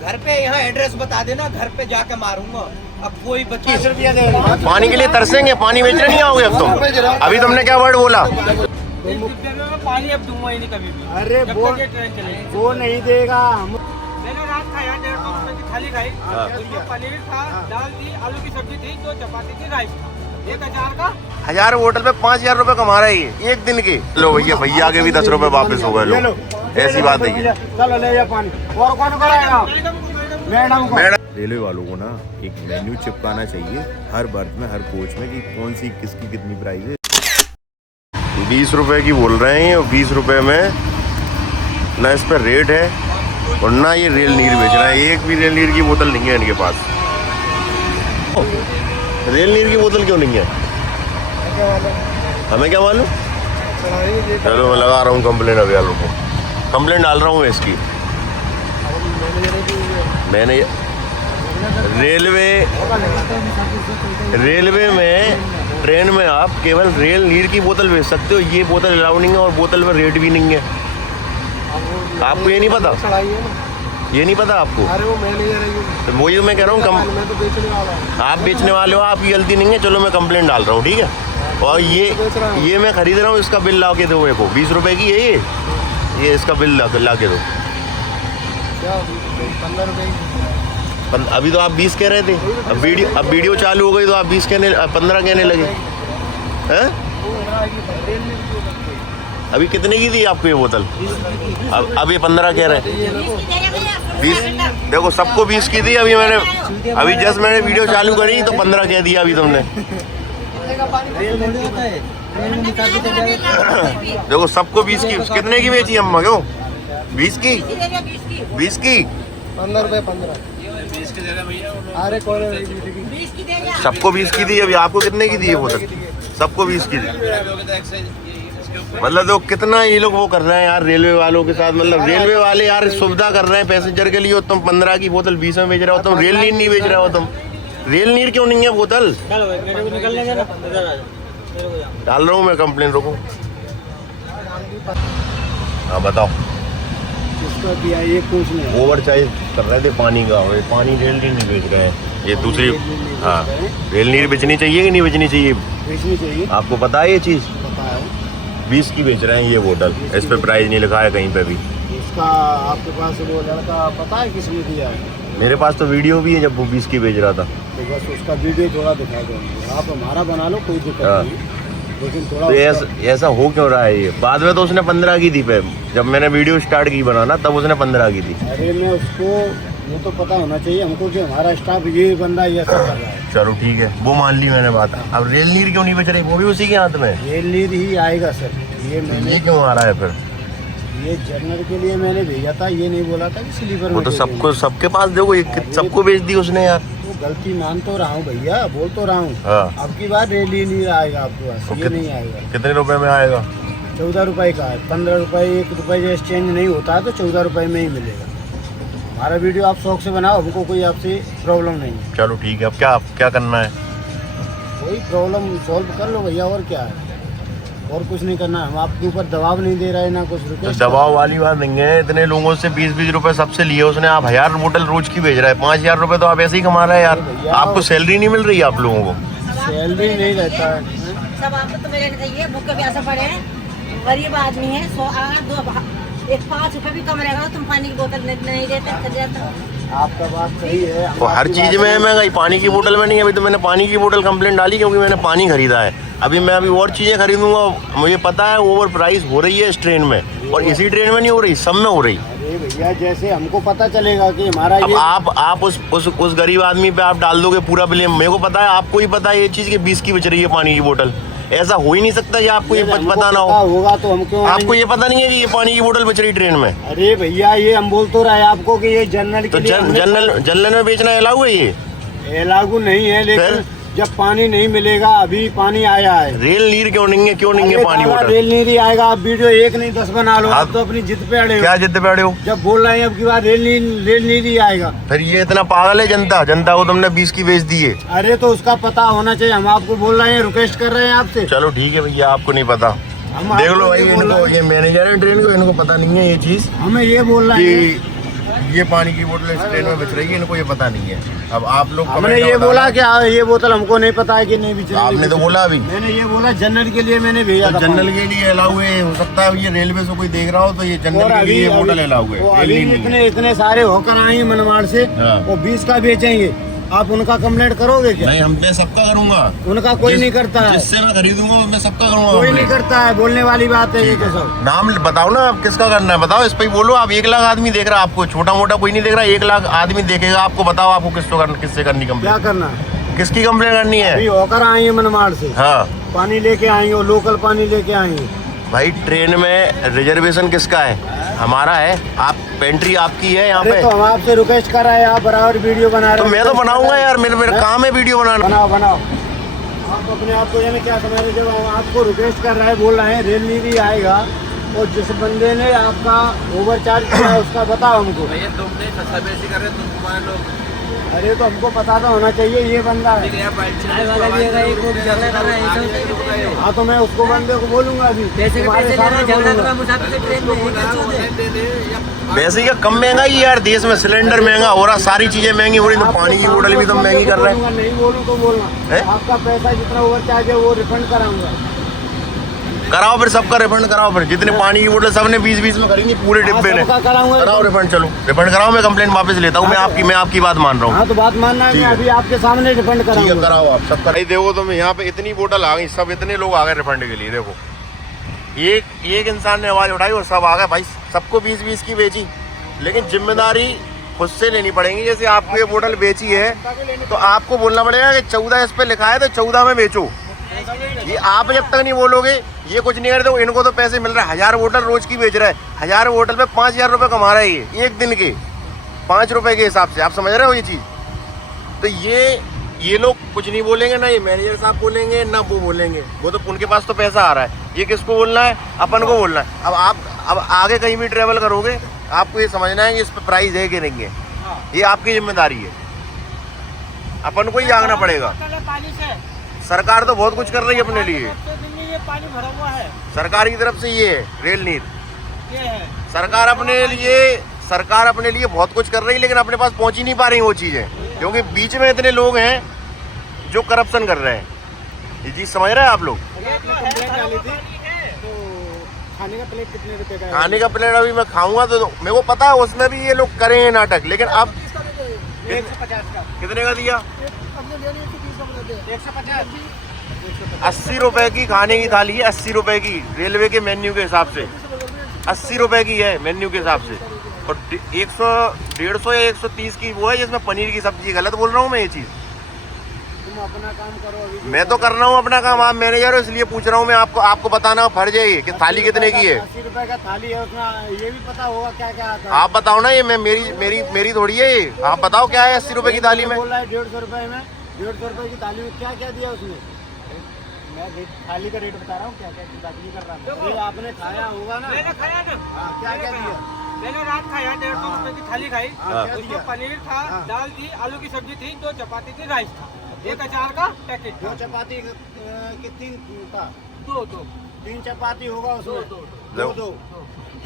घर पे यहाँ एड्रेस बता देना, घर पे जाके मारूंगा। अब कोई 25 रुपया दे। पानी के लिए तरसेंगे, पानी बेचने नहीं आओगे अब तुम? अभी तुमने क्या वर्ड बोला? पानी अब दूंगा ही नहीं कभी भी। अरे वो नहीं देगा। मैंने रात खाया 150 रुपए की थाली खाई, उसमें पनीर था, दाल थी, आलू की सब्जी थी, 2 चपाती थी, राइस था, 1000 का। 1000 होटल पे 5000 रुपए कमा रहा है ये एक दिन के। लो भैया, भैया के भी 10 रुपए वापस हो गए। लो ऐसी बात है ये। चलो ले जा पानी। और कौन कराएगा? मैडम को। रेलवे वालों को ना एक मेन्यू चिपकाना चाहिए हर बर्थ में, हर कोच में, कि कौन सी किसकी कितनी प्राइस है। 20 रुपए की बोल रहे हैं और 20 रुपए में ना इस पर रेट है और ना ये रेल नीर बेच रहा है। एक भी रेल नीर की बोतल नहीं है इनके पास। रेल नीर की बोतल क्यों नहीं है? हमें क्या मालूम। चलो मैं लगा रहा हूँ कंप्लेन अभी वालों को, कंप्लेन डाल रहा हूँ इसकी। मैंने रेलवे में ट्रेन में आप केवल रेल नीर की बोतल बेच सकते हो, ये बोतल अलाउ नहीं है और बोतल में रेट भी नहीं है। आपको ये नहीं पता? ये नहीं पता आपको? अरे वो मैनेजर है। तो वही तो मैं कह रहा हूँ, मैं तो बेचने वाला हूँ। आप बेचने वाले हो, आपकी गलती नहीं है। चलो मैं कंप्लेंट डाल रहा हूँ, ठीक है। और ये मैं खरीद रहा हूँ, इसका बिल ला के दो मेरे को। 20 रुपए की है ये इसका बिल ला के दो। 15 रुपए। अभी तो आप 20 कह रहे थे, अब वीडियो चालू हो गई तो आप 20 कहने 15 कहने लगे हैं। अभी कितने की थी आपको ये बोतल? अब ये 15 कह रहे हैं। 20 देखो, सबको 20 की थी। अभी जस्ट मैंने वीडियो चालू करी तो 15 कह दिया अभी तुमने। देखो सबको 20 की। कितने की बेची अम्मा क्यों? 20 की? 20 की? 15 रुपए 15। अरे कौन सबको 20 की थी। अभी आपको कितने की दी ये बोतल? सबको 20 की थी। मतलब तो कितना ये लोग वो कर रहे हैं यार रेलवे वालों के साथ। मतलब रेलवे वाले यार सुविधा कर रहे हैं पैसेंजर के लिए, और तुम 15 की बोतल 20 में बेच रहे हो। तुम रेल नीर नहीं बेच रहे हो। तुम रेल नीर क्यों नहीं है बोतल? डाल रहा हूँ मैं कंप्लेन, रुको। हाँ बताओ। किसका दिया ये पूछ नहीं। ओवर चार्ज कर रहे थे पानी का, और पानी रेल नीर नहीं बेच रहे हैं ये दूसरी। हाँ, रेल नीर बेचनी चाहिए कि नहीं बेचनी चाहिए? बेचनी चाहिए। आपको पता है ये चीज़? पता है। 20 की बेच रहे हैं ये बोतल, इस पे प्राइस नहीं लिखा है कहीं पे भी। इसका आपके पास वो लड़का पता है किसने दिया है? मेरे पास तो वीडियो भी है जब वो 20 की बेच रहा था। तो बस उसका वीडियो थोड़ा दिखा दो। आप हमारा बना लो, कोई दिक्कत नहीं, लेकिन थोड़ा तो ऐसा हो क्यों रहा है ये? बाद में तो उसने 15 की थी पे, जब मैंने वीडियो स्टार्ट की बनाना तब उसने 15 की थी। अरे मैं उसको ये तो पता होना चाहिए हमको कि हमारा स्टाफ ये बंदा ये ऐसा कर रहा है। चलो ठीक है, वो मान ली मैंने बात। अब रेल नीर क्यों नहीं बेच रही? वो भी उसी के हाथ में। रेल नीर ही आएगा सर। ये क्यों आ रहा है फिर? ये जर्नल के लिए मैंने भेजा था, ये नहीं बोला था कि स्लीपर। वो तो सबके पास देखो, सबको बेच दी उसने यार। तो गलती मान तो रहा हूँ भैया, बोल तो रहा हूँ। हाँ। अब की बार रेल ही नहीं आएगा आपके पास, ये नहीं आएगा। कितने रुपए में आएगा? 14 रुपए का है। 15 रुपए 1 रुपए जो एक्सचेंज नहीं होता है तो 14 रुपए में ही मिलेगा। हमारा वीडियो आप शौक से बनाओ, हमको कोई आपसे प्रॉब्लम नहीं है। चलो ठीक है, अब क्या करना है? कोई प्रॉब्लम सॉल्व कर लो भैया, और क्या है। और कुछ नहीं करना। हम आपके ऊपर दबाव नहीं दे रहे, ना कुछ तो दबाव वाली बात नहीं है। इतने लोगों से 20-20 रुपए सबसे लिए उसने। आप 1000 बोतल रोज की भेज रहा है, 5000 रुपए तो आप ऐसे ही कमा रहे हैं यार। आपको सैलरी नहीं मिल रही है आप लोगों को? सैलरी नहीं रहता है सब। आपको तो मेरे चाहिए, भूखे प्यासे पड़े हैं, गरीब आदमी है। 5 रुपए भी कम रहेगा, तुम पानी की बोतल नहीं देते। आपका बात सही है। तो हर चीज में महंगाई, पानी की बोतल में नहीं है। अभी तो मैंने पानी की बोतल कंप्लेंट डाली क्योंकि मैंने पानी खरीदा है। अभी मैं और चीजें खरीदूंगा, मुझे पता है ओवर प्राइस हो रही है इस ट्रेन में, और इसी ट्रेन में नहीं हो रही, सब में हो रही। अरे भैया जैसे हमको पता चलेगा कि हमारा अब ये आप उस गरीब आदमी पे आप डाल दोगे पूरा ब्लेम। मेरे को पता है, आपको ही पता है ये चीज कि 20 की बच रही है पानी की बोतल। ऐसा हो ही नहीं सकता ये आपको ये पता ना हो। होगा तो हम क्यों? आपको ये पता नहीं है कि ये पानी की बोतल बच रही ट्रेन में? अरे भैया ये हम बोल तो रहे आपको कि ये जनरल तो जनरल में बेचना अलाउ है? ये लागू नहीं है, लेकिन जब पानी नहीं मिलेगा, अभी पानी आया है। रेल नीर क्यों नहीं है पानी बोतल? रेल नीर ही आएगा। आप वीडियो 1 नहीं 10 बना लो। आप तो अपनी जिद पे अड़े हो। क्या जिद पे अड़े हो? जब बोल रहे हैं अब की बार रेल नीर ही आएगा। फिर ये इतना पागल है जनता को तुमने 20 की बेच दी है। अरे तो उसका पता होना चाहिए। हम आपको बोल रहे हैं, रिक्वेस्ट कर रहे हैं आपसे। चलो ठीक है भैया, आपको नहीं पता, देख लो भाई। इनको ये मैनेजर है ट्रेन को, इनको पता नहीं है ये चीज। हमें ये बोल रहे हैं ये पानी की बोतल इस ट्रेन में बेच रही है, इनको ये पता नहीं है। अब आप लोग हमने ये बोला कि ये बोतल हमको नहीं पता है कि नहीं बेच रही। आपने तो बोला अभी, मैंने ये बोला जनरल के लिए मैंने भेजा था। जनरल के लिए अलाउ है, हो सकता है ये रेलवे से कोई देख रहा हो तो ये जनरल के लिए बोतल अलाउ है। इतने सारे होकर आए मनमाड़ से, वो 20 का बेचेंगे, आप उनका कंप्लेंट करोगे क्या? नहीं, मैं सबका करूंगा। उनका कोई नहीं करता है, जिससे मैं खरीदूंगा मैं सबका करूंगा। कोई नहीं करता है, बोलने वाली बात है ये तो सब। नाम बताओ ना, आप किसका करना है बताओ, इस पे ही बोलो। आप 1 लाख आदमी देख रहा है आपको, छोटा मोटा कोई नहीं देख रहा, 1 लाख आदमी देखेगा आपको। बताओ आपको किससे करनी क्या कंप्लेंट, करना है? किसकी कंप्लेंट करनी है? अभी होकर आई है मनमाड़ से, हाँ पानी लेके आई हो, लोकल पानी लेके आई है। भाई ट्रेन में रिजर्वेशन किसका है? हमारा है। आप पेंट्री आपकी है यहाँ पे। तो हम आपसे रिक्वेस्ट कर रहे हैं, आप बराबर वीडियो बना रहे तो मैं तो बनाऊंगा यार, मेरे काम है वीडियो बनाना। बनाओ बनाओ। आप अपने आप को यानी क्या समझ रहे, जब हम आपको रिक्वेस्ट कर रहे हैं, बोल रहे हैं रेल नीति आएगा, और जिस बंदे ने आपका ओवर चार्ज किया है उसका बताओ हमको। तुमने सस्ता बेसी कर रहे तुम तुम्हारे लोग। अरे तो हमको पता तो होना चाहिए ये बंदा है। हाँ तो मैं उसको बंदे को बोलूंगा अभी, तुम्हारे सामने बोलूंगा। वैसे क्या कम महंगाई है यार देश में, सिलेंडर महंगा हो रहा, सारी चीजें महंगी हो रही, तो पानी की बोतल भी तो महंगी कर रहे हैं। नहीं बोलूँ तो बोलना, आपका पैसा जितना ओवर चार्ज है वो रिफंड कराऊंगा। कराओ फिर, सबका रिफंड कराओ फिर। जितने पानी की बोतल सबने 20-20 में खरीदी पूरे डिब्बे ने, कराओ रिफंड। चलो रिफंड कराओ, मैं कंप्लेंट वापस लेता हूँ। मैं आपकी बात मान रहा हूँ। हाँ तो बात मानना है, मैं अभी आपके सामने रिफंड कराऊंगा। कराओ आप सबका। देखो तुम यहाँ पे इतनी बोतल आ गई, सब इतने लोग आ गए रिफंड के लिए। देखो एक इंसान ने आवाज उठाई और सब आ गए भाई, सबको 20-20 की बेची। लेकिन जिम्मेदारी खुद से लेनी पड़ेगी। जैसे आपको ये बोतल बेची है तो आपको बोलना पड़ेगा कि 14 इस पे लिखा है तो 14 में बेचो। ये आप जब तक नहीं बोलोगे ये कुछ नहीं करते। इनको तो पैसे मिल रहे हैं, 1000 बोतल रोज की बेच रहा है, 1000 बोतल पे 5000 रुपये कमा रहा है ये एक दिन के, 5 रुपए के हिसाब से। आप समझ रहे हो ये चीज? तो ये लोग कुछ नहीं बोलेंगे, ना ये मैनेजर साहब बोलेंगे, ना वो बोलेंगे। वो तो उनके पास तो पैसा आ रहा है। ये किसको बोलना है? अपन को बोलना है। अब आगे कहीं भी ट्रेवल करोगे आपको ये समझना है कि इस पर प्राइस है कि नहीं है। ये आपकी जिम्मेदारी है, अपन को ही जागना पड़ेगा। सरकार तो बहुत कुछ कर रही है अपने लिए, ये पानी भरा हुआ है सरकार की तरफ से। ये है रेल नीति, ये है सरकार अपने लिए बहुत कुछ कर रही है, लेकिन अपने पास पहुंच ही नहीं पा रही वो चीजें, क्योंकि बीच में इतने लोग हैं जो करप्शन कर रहे हैं। ये चीज समझ रहे हैं आप लोग? खाने का प्लेट कितने रुपए का है? खाने का प्लेट अभी मैं खाऊंगा तो मेरे को पता है उसमें भी ये लोग करेंगे नाटक। लेकिन अब 150 का कितने का दिया? 150। 80 रुपए की खाने की थाली है, 80 रुपए की रेलवे के मेन्यू के हिसाब से 80 रुपए की है मेन्यू के हिसाब से। और 100-150 या 130 की वो है जिसमें पनीर की सब्जी। गलत बोल रहा हूँ मैं ये चीज? तुम अपना काम करो अभी। मैं तो कर रहा हूँ अपना काम, आप मैनेजर हो इसलिए पूछ रहा हूँ मैं। आपको बताना फर्ज है ये कि थाली कितने की है। 80 रुपए का थाली है, उसमें ये भी पता होगा क्या क्या आता है। आप बताओ ना, ये मेरी थोड़ी है ये। आप बताओ क्या है 80 रुपए की थाली में? बोल रहा है 150 रुपए में, 150 रुपए की थाली में क्या क्या दिया उसने? मैं थाली का रेट बता रहा हूँ, क्या क्या बात नहीं कर रहा हूँ। ये आपने खाया होगा ना? मैंने खाया ना। हाँ, क्या क्या दिया? मैंने रात खाया 150 रुपए की थाली खाई। हाँ, क्या उसमें दिया? पनीर था, हाँ। दाल थी, आलू की सब्जी थी, 2 चपाती थी, राइस था, 1 अचार का पैकेट था। 2 चपाती के 3 था, 2 3 चपाती होगा उसमें। दो। 2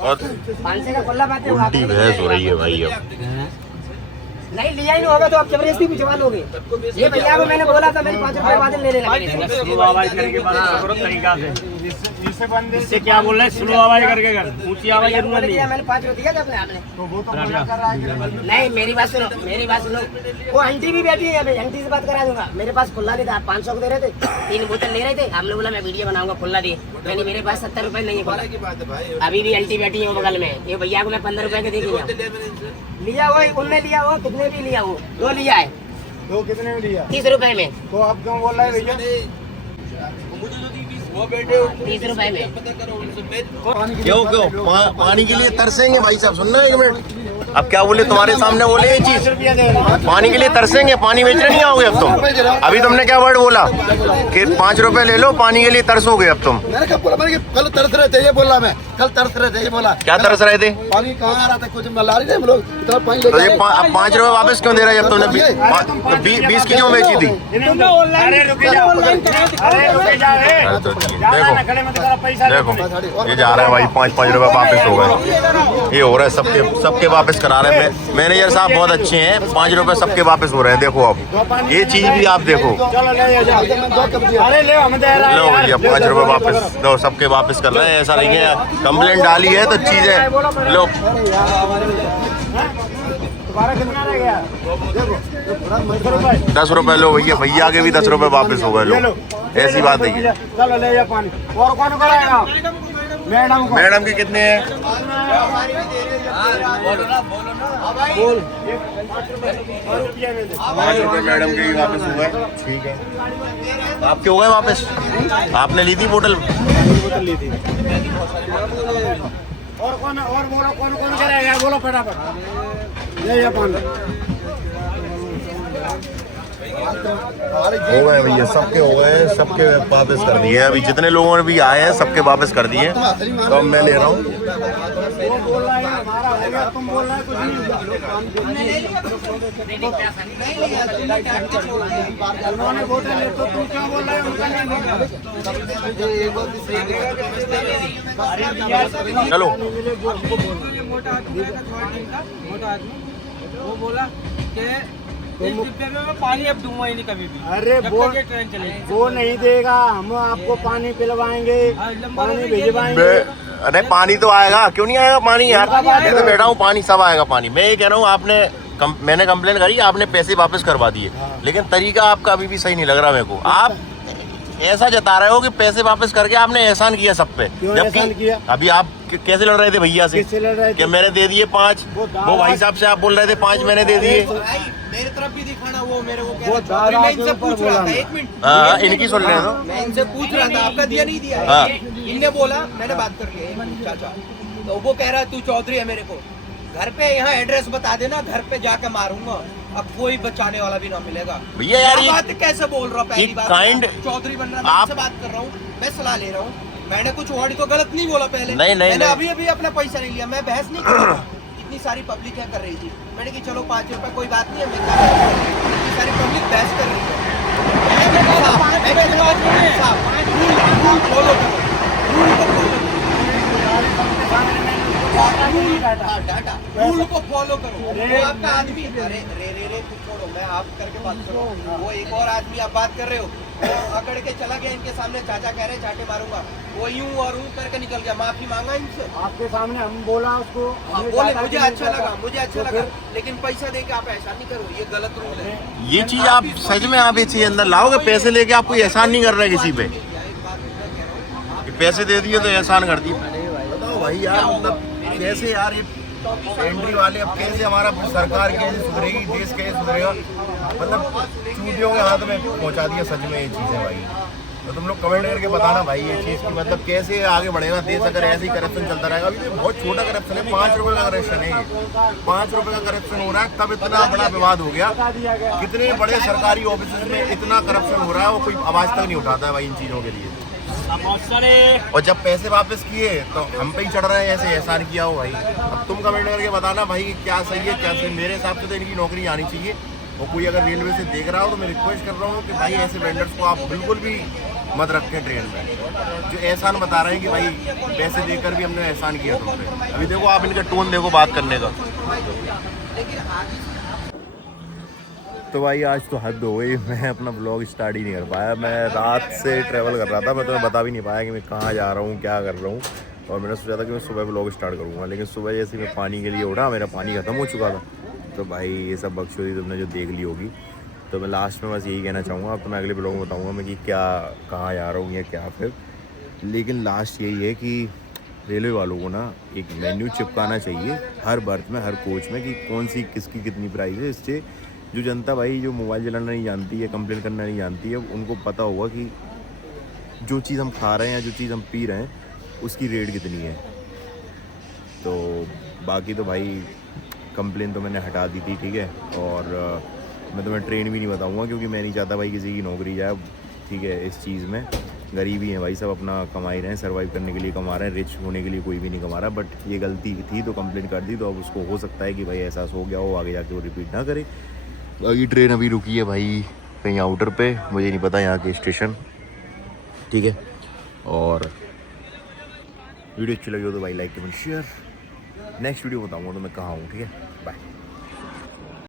और 500 का खुला बात है। उल्टी बहस हो रही है भाई अब। नहीं लिया ही नहीं होगा तो आप जबरदस्ती भी जमा लोगे। ये भैया को मैंने बोला था मेरे 5 रुपए बाद ले लेना। जिससे बंदे इससे क्या बोल रहे हैं? स्लो आवाज करके कर, ऊंची आवाज जरूरत नहीं है। मैंने 5 रुपए दिया था अपने आपने। तो वो तो मना कर रहा है कि नहीं मेरी बात सुनो। वो आंटी भी बैठी है यहाँ पे, आंटी से बात करा दूंगा। मेरे पास खुला नहीं था, आप 500 को दे रहे थे, 3 बोतल ले रहे थे। हमने बोला मैं वीडियो बनाऊंगा, खुला दिए। मैंने मेरे पास 70 रुपए नहीं है खुला। अभी भी आंटी बैठी है बगल में। ये भैया को मैं 15 रुपए के दे दिया। लिया वो, उनने लिया वो, कितने भी लिया वो लिया है। तो कितने में लिया? 30 रुपए में। तो अब क्यों बोल रहा है भैया? 30 रुपए में। क्यों पानी के लिए तरसेंगे भाई साहब? सुनना एक मिनट। अब क्या बोले तुम्हारे सामने बोले ये चीज? पानी के लिए तरसेंगे, पानी बेचने नहीं आओगे अब तुम? अभी तुमने क्या वर्ड बोला कि 5 रुपए ले लो, पानी के लिए तरसोगे अब तुम? मैंने कब बोला? मैंने कल तरस रहे थे, ये बोला मैं। कल तरस रहे थे, ये बोला। क्या तरस रहे थे? पानी कहाँ आ रहा था? कुछ मला रही थे हम लोग, इतना पानी तो ये 5 रुपए वापस क्यों दे रहा है जब तुमने 20 की क्यों बेची थी? देखो ये जा रहा है भाई, 5-5 रुपए वापस हो गए। ये हो रहा है सबके वापस करा रहे हैं। मैनेजर साहब बहुत अच्छे हैं, 5 रुपए सबके वापस हो रहे हैं। देखो अब ये चीज भी आप देखो, लो भैया 5 रुपए वापस दो, सबके वापस कर रहे हैं। ऐसा नहीं है, कंप्लेंट डाली है तो चीजें लो। तुम्हारा कितना रह गया? 10 रुपए लो भैया, भैया के भी 10 रुपए वापस हो गए। लो ऐसी बात नहीं है। चलो ले जा पानी। और कौन कराएगा? मैडम को। मैडम के कितने हैं? बोल। 5 रुपए मैडम के भी वापस हो गए। ठीक है, आपके हो गए वापस? आपने ली थी बोतल? ली थी। और कौन? और बोलो कौन कौन कराएगा? बोलो फटाफट। ले जा पानी। हो गए भैया, सबके हो गए, सबके वापस कर दिए। अभी जितने लोगों ने भी आए हैं सबके वापस कर दिए। तो अब मैं ले रहा हूँ। वो बोल रहा है हमारा हो गया, तुम बोल रहे कुछ नहीं। उन्होंने बोतल ले तो तुम क्या बोल रहे हो? उनका नहीं बोला। चलो मोटा आदमी मोटा आदमी वो बोला कि इस डिब्बे में मैं पानी अब दूंगा ही नहीं कभी भी। अरे जब वो तक ये ट्रेन चलेगी। वो नहीं देगा, हम आपको पानी पिलवाएंगे, पानी भिजवाएंगे। अरे पानी तो आएगा, क्यों नहीं आएगा पानी यार? मैं तो बैठा हूँ, पानी सब आएगा पानी। मैं ये कह रहा हूँ, मैंने कंप्लेन करी, आपने पैसे वापस करवा दिए, लेकिन तरीका आपका अभी भी सही नहीं लग रहा मेरे को। आप ऐसा जता रहे हो कि पैसे वापस करके आपने एहसान किया सब पे, जबकि अभी आप कैसे लड़ रहे थे भैया से कि मैंने दे दिए 5, वो भाई साहब से आप बोल रहे थे 5 मैंने दे दिए। मेरे तरफ भी दिखाना, वो मेरे को कह रहा था, मैं इनसे पूछ रहा था, 1 मिनट। हाँ इनकी सुन रहे हो? मैं इनसे पूछ रहा था आपका दिया नहीं दिया। हाँ। इनने बोला, मैंने बात कर लिया चाचा, तो वो कह रहा है तू चौधरी है, मेरे को घर पे यहाँ एड्रेस बता देना, घर पे जाके मारूंगा, अब कोई बचाने वाला भी ना मिलेगा। भैया यार ये बात कैसे बोल रहा हूँ? पहली बात चौधरी बन रहा, आप से बात कर रहा हूँ, मैं सलाह ले रहा हूँ। मैंने कुछ वर्ड तो गलत नहीं बोला पहले। नहीं, मैंने अभी अपना पैसा नहीं लिया, मैं बहस नहीं कर रहा। इतनी सारी पब्लिक क्या कर रही थी, मैंने कि चलो 5 रुपए कोई बात नहीं है, मैं इतनी सारी पब्लिक बहस कर रही है। रूल को फॉलो करो। वो आपका आदमी, अरे रे तू छोड़ो, मैं आप करके बात करो। वो एक और आदमी आप बात कर रहे हो, वो अकड़ के चला गया इनके सामने, चाचा कह रहे चाटे मारूंगा, वो यूं और यूं करके निकल गया, माफी मांगा इनसे आपके सामने। हम बोला उसको, बोले मुझे अच्छा लगा, लेकिन पैसा दे के आप ऐसा नहीं करो, ये गलत रूल है। ये चीज आप सच में आप ये चीज अंदर लाओगे? पैसे लेके आप कोई एहसान नहीं कर रहे किसी पे, पैसे दे दिए तो एहसान कर दिए। बताओ भाई यार, मतलब कैसे यार ये एंट्री वाले, अब कैसे हमारा सरकार कैसे सुधरेगी, देश कैसे सुधरेगा? मतलब चूतियों के हाथ में पहुंचा दिया सच में ये चीज़ है भाई। तो तुम लोग कमेंट करके बताना भाई ये चीज़ की मतलब कैसे आगे बढ़ेगा देश अगर ऐसे ही करप्शन चलता रहेगा। अभी तो बहुत छोटा करप्शन है, 5 रुपये का करप्शन है, 5 रुपये का करप्शन हो रहा है, तब इतना बड़ा विवाद हो गया। कितने बड़े सरकारी ऑफिस में इतना करप्शन हो रहा है, वो कोई आवाज़ तक नहीं उठाता है भाई इन चीज़ों के लिए। और जब पैसे वापस किए तो हम पे ही चढ़ रहे हैं ऐसे एहसान किया हो भाई। अब तुम कमेंट करके बताना भाई क्या सही है क्या सही। मेरे हिसाब से तो इनकी नौकरी आनी चाहिए। और कोई अगर रेलवे से देख रहा हो तो मैं रिक्वेस्ट कर रहा हूँ कि भाई ऐसे वेंडर्स को आप बिल्कुल भी मत रखें ट्रेन में, जो एहसान बता रहे हैं कि भाई पैसे देकर भी हमने एहसान किया तुम पे। अभी देखो आप इनका टोन देखो बात करने का। तो भाई आज तो हद हो गई, मैं अपना ब्लॉग स्टार्ट ही नहीं कर पाया। मैं रात से ट्रैवल कर रहा था, मैं तुम्हें बता भी नहीं पाया कि मैं कहाँ जा रहा हूँ क्या कर रहा हूँ। और मैंने सोचा था कि मैं सुबह ब्लॉग स्टार्ट करूँगा, लेकिन सुबह जैसे मैं पानी के लिए उठा मेरा पानी ख़त्म हो चुका था। तो भाई ये सब बकचोदी तुमने जो देख ली होगी, तो मैं लास्ट में बस यही कहना चाहूँगा। अब तो मैं अगले ब्लॉग में बताऊँगा मैं कि क्या कहाँ जा रहा हूँ या क्या फिर। लेकिन लास्ट यही है कि रेलवे वालों को ना एक मेन्यू चिपकाना चाहिए हर बर्थ में, हर कोच में, कि कौन सी किसकी कितनी प्राइस है। इससे जो जनता भाई जो मोबाइल चलाना नहीं जानती है, कंप्लेन करना नहीं जानती है, उनको पता होगा कि जो चीज़ हम खा रहे हैं या जो चीज़ हम पी रहे हैं उसकी रेट कितनी है। तो बाकी तो भाई कंप्लेन तो मैंने हटा दी थी, ठीक है। और मैं तुम्हें ट्रेन भी नहीं बताऊंगा क्योंकि मैं नहीं चाहता भाई किसी की नौकरी जाए, ठीक है। इस चीज़ में गरीबी है भाई, सब अपना कमा ही रहे हैं, सर्वाइव करने के लिए कमा रहे हैं, रिच होने के लिए कोई भी नहीं कमा रहा। बट ये गलती थी तो कंप्लेन कर दी, तो अब उसको हो सकता है कि भाई एहसास हो गया हो, आगे जाके वो रिपीट ना करे। बाकी ट्रेन अभी रुकी है भाई कहीं आउटर पे, मुझे नहीं पता यहाँ के स्टेशन, ठीक है। और वीडियो अच्छी लगी हो तो भाई like comment share. Next video बताऊँगा तो मैं कहाँ हूँ, ठीक है।